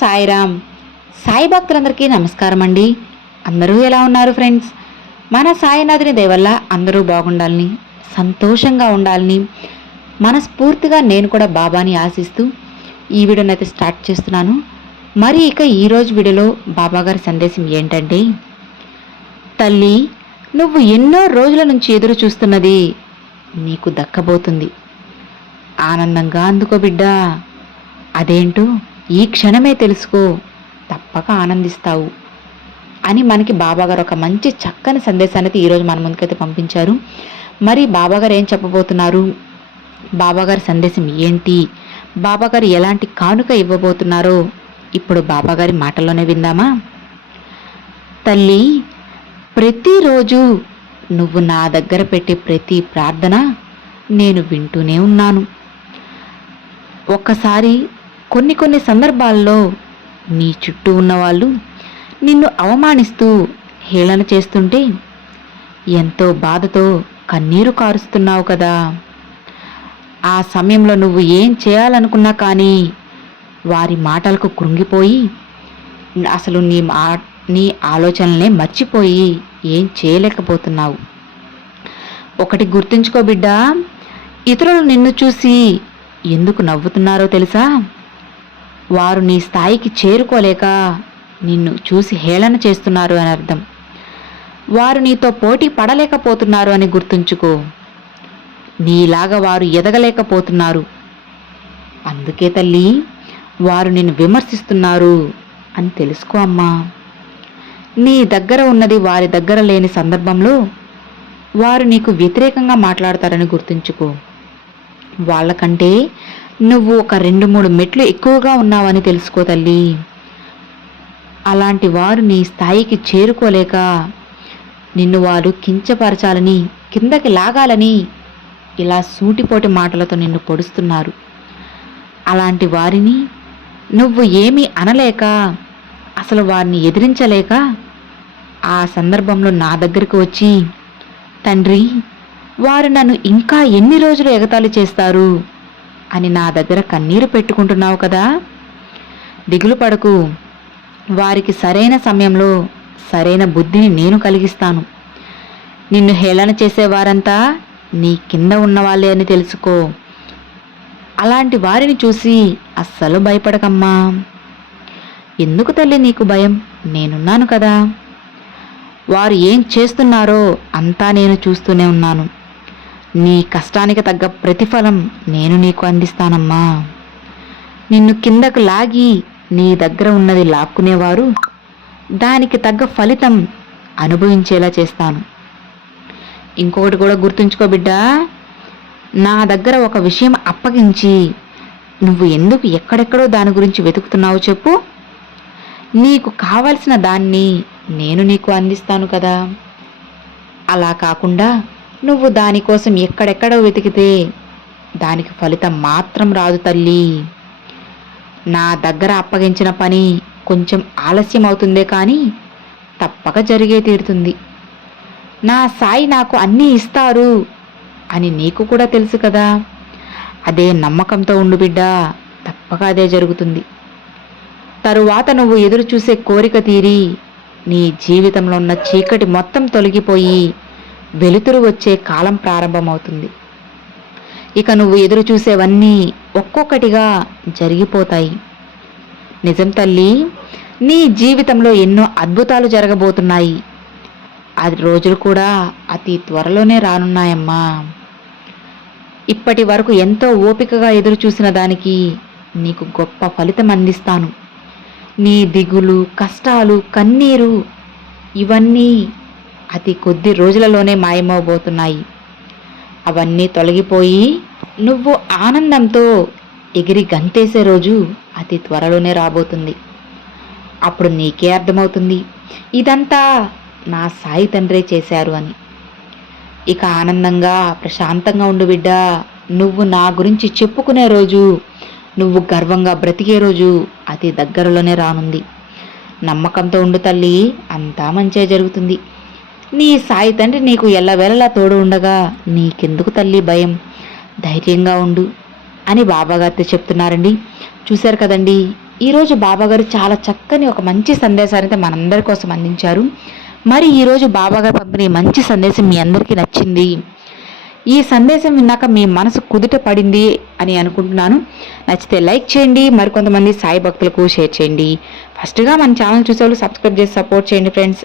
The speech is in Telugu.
సాయిరామ్. సాయి భక్తులందరికీ నమస్కారం అండి అందరూ ఎలా ఉన్నారు ఫ్రెండ్స్? మన సాయినాథుని దయవల్ల అందరూ బాగుండాలని సంతోషంగా ఉండాలని మనస్ఫూర్తిగా నేను కూడా బాబాని ఆశిస్తూ ఈ వీడియోని అయితే స్టార్ట్ చేస్తున్నాను. మరి ఇక ఈరోజు వీడియోలో బాబా గారి సందేశం ఏంటంటే తల్లి నువ్వు ఎన్నో రోజుల నుంచి ఎదురు చూస్తున్నది నీకు దక్కబోతుంది. ఆనందంగా అందుకో బిడ్డా. అదేంటో ఈ క్షణమే తెలుసుకో తప్పక ఆనందిస్తావు అని మనకి బాబాగారు ఒక మంచి చక్కని సందేశాన్ని అయితే ఈరోజు మన ముందుకైతే పంపించారు. మరి బాబాగారు ఏం చెప్పబోతున్నారు? బాబాగారి సందేశం ఏంటి? బాబాగారు ఎలాంటి కానుక ఇవ్వబోతున్నారో ఇప్పుడు బాబాగారి మాటల్లోనే విందామా? తల్లి ప్రతిరోజు నువ్వు నా దగ్గర పెట్టే ప్రతి ప్రార్థన నేను వింటూనే ఉన్నాను. ఒక్కసారి కొన్ని కొన్ని సందర్భాల్లో నీ చుట్టూ ఉన్నవాళ్ళు నిన్ను అవమానిస్తూ హేళన చేస్తుంటే ఎంతో బాధతో కన్నీరు కారుస్తున్నావు కదా. ఆ సమయంలో నువ్వు ఏం చేయాలనుకున్నా కానీ వారి మాటలకు కృంగిపోయి అసలు నీ మా నీ ఆలోచనలనే మర్చిపోయి ఏం చేయలేకపోతున్నావు. ఒకటి గుర్తుంచుకో బిడ్డా ఇతరులు నిన్ను చూసి ఎందుకు నవ్వుతున్నారో తెలుసా? వారు నీ స్థాయికి చేరుకోలేక నిన్ను చూసి హేళన చేస్తున్నారు అని అర్థం. వారు నీతో పోటీ పడలేకపోతున్నారు అని గుర్తుంచుకో. నీలాగా వారు ఎదగలేకపోతున్నారు. అందుకే తల్లి వారు నిన్ను విమర్శిస్తున్నారు అని తెలుసుకో అమ్మా. నీ దగ్గర ఉన్నది వారి దగ్గర లేని సందర్భంలో వారు నీకు వ్యతిరేకంగా మాట్లాడతారని గుర్తుంచుకో. వాళ్ళకంటే నువ్వు ఒక రెండు మూడు మెట్లు ఎక్కువగా ఉన్నావని తెలుసుకో తల్లి. అలాంటి వారు నీ స్థాయికి చేరుకోలేక నిన్ను వారు కించపరచాలని కిందకి లాగాలని ఇలా సూటిపోటి మాటలతో నిన్ను పొడుస్తున్నారు. అలాంటి వారిని నువ్వు ఏమీ అనలేక అసలు వారిని ఎదిరించలేక ఆ సందర్భంలో నా దగ్గరికి వచ్చి తండ్రి వారు నన్ను ఇంకా ఎన్ని రోజులు ఎగతాళి చేస్తారు? అని నా దగ్గర కన్నీరు పెట్టుకుంటున్నావు కదా. దిగులు పడకు. వారికి సరైన సమయంలో సరైన బుద్ధిని నేను కలిగిస్తాను. నిన్ను హేళన చేసేవారంతా నీ కింద ఉన్నవాళ్ళే అని తెలుసుకో. అలాంటి వారిని చూసి అస్సలు భయపడకమ్మా. ఎందుకు తల్లి నీకు భయం? నేనున్నాను కదా. వారు ఏం చేస్తున్నారో అంతా నేను చూస్తూనే ఉన్నాను. నీ కష్టానికి తగ్గ ప్రతిఫలం నేను నీకు అందిస్తానమ్మా. నిన్ను కిందకు లాగి నీ దగ్గర ఉన్నది లాక్కునేవారు దానికి తగ్గ ఫలితం అనుభవించేలా చేస్తాను. ఇంకొకటి కూడా గుర్తుంచుకో బిడ్డా నా దగ్గర ఒక విషయం అప్పగించి నువ్వు ఎందుకు ఎక్కడెక్కడో దాని గురించి వెతుకుతున్నావో చెప్పు. నీకు కావలసిన దాన్ని నేను నీకు అందిస్తాను కదా. అలా కాకుండా నువ్వు దానికోసం ఎక్కడెక్కడో వెతికితే దానికి ఫలితం మాత్రం రాదు తల్లి. నా దగ్గర అప్పగించిన పని కొంచెం ఆలస్యం అవుతుందే కానీ తప్పక జరిగే తీరుతుంది. నా సాయి నాకు అన్నీ ఇస్తారు అని నీకు కూడా తెలుసు కదా. అదే నమ్మకంతో ఉండు బిడ్డ తప్పక అదే జరుగుతుంది. తరువాత నువ్వు ఎదురు చూసే కోరిక తీరి నీ జీవితంలో ఉన్న చీకటి మొత్తం తొలగిపోయి వెలుతురు వచ్చే కాలం ప్రారంభమవుతుంది. ఇక నువ్వు ఎదురు చూసేవన్నీ ఒక్కొక్కటిగా జరిగిపోతాయి. నిజం తల్లి నీ జీవితంలో ఎన్నో అద్భుతాలు జరగబోతున్నాయి. అది రోజులు కూడా అతి త్వరలోనే రానున్నాయమ్మా. ఇప్పటి వరకు ఎంతో ఓపికగా ఎదురు చూసిన దానికి నీకు గొప్ప ఫలితం అందిస్తాను. నీ దిగులు కష్టాలు కన్నీరు ఇవన్నీ అతి కొద్ది రోజులలోనే మాయమవబోతున్నాయి. అవన్నీ తొలగిపోయి నువ్వు ఆనందంతో ఎగిరి గంతేసే రోజు అతి త్వరలోనే రాబోతుంది. అప్పుడు నీకే అర్థమవుతుంది ఇదంతా నా సాయి తండ్రే చేశారు అని. ఇక ఆనందంగా ప్రశాంతంగా ఉండు బిడ్డా నువ్వు నా గురించి చెప్పుకునే రోజు నువ్వు గర్వంగా బ్రతికే రోజు అతి దగ్గరలోనే రానుంది. నమ్మకంతో ఉండు తల్లి అంతా మంచే జరుగుతుంది. నీ సాయి తండ్రి నీకు ఎల్లవేళలా తోడు ఉండగా నీకెందుకు తల్లి భయం? ధైర్యంగా ఉండు అని బాబాగారితో చెప్తున్నారండి. చూశారు కదండి ఈరోజు బాబాగారు చాలా చక్కని ఒక మంచి సందేశాన్ని అయితే మనందరి కోసం అందించారు. మరి ఈరోజు బాబాగారు పంపిన మంచి సందేశం మీ అందరికీ నచ్చింది? ఈ సందేశం విన్నాక మీ మనసు కుదుట పడింది అని అనుకుంటున్నాను. నచ్చితే లైక్ చేయండి మరికొంతమంది సాయి భక్తులకు షేర్ చేయండి. ఫస్ట్గా మన ఛానల్ చూసేవాళ్ళు సబ్స్క్రైబ్ చేసి సపోర్ట్ చేయండి friends.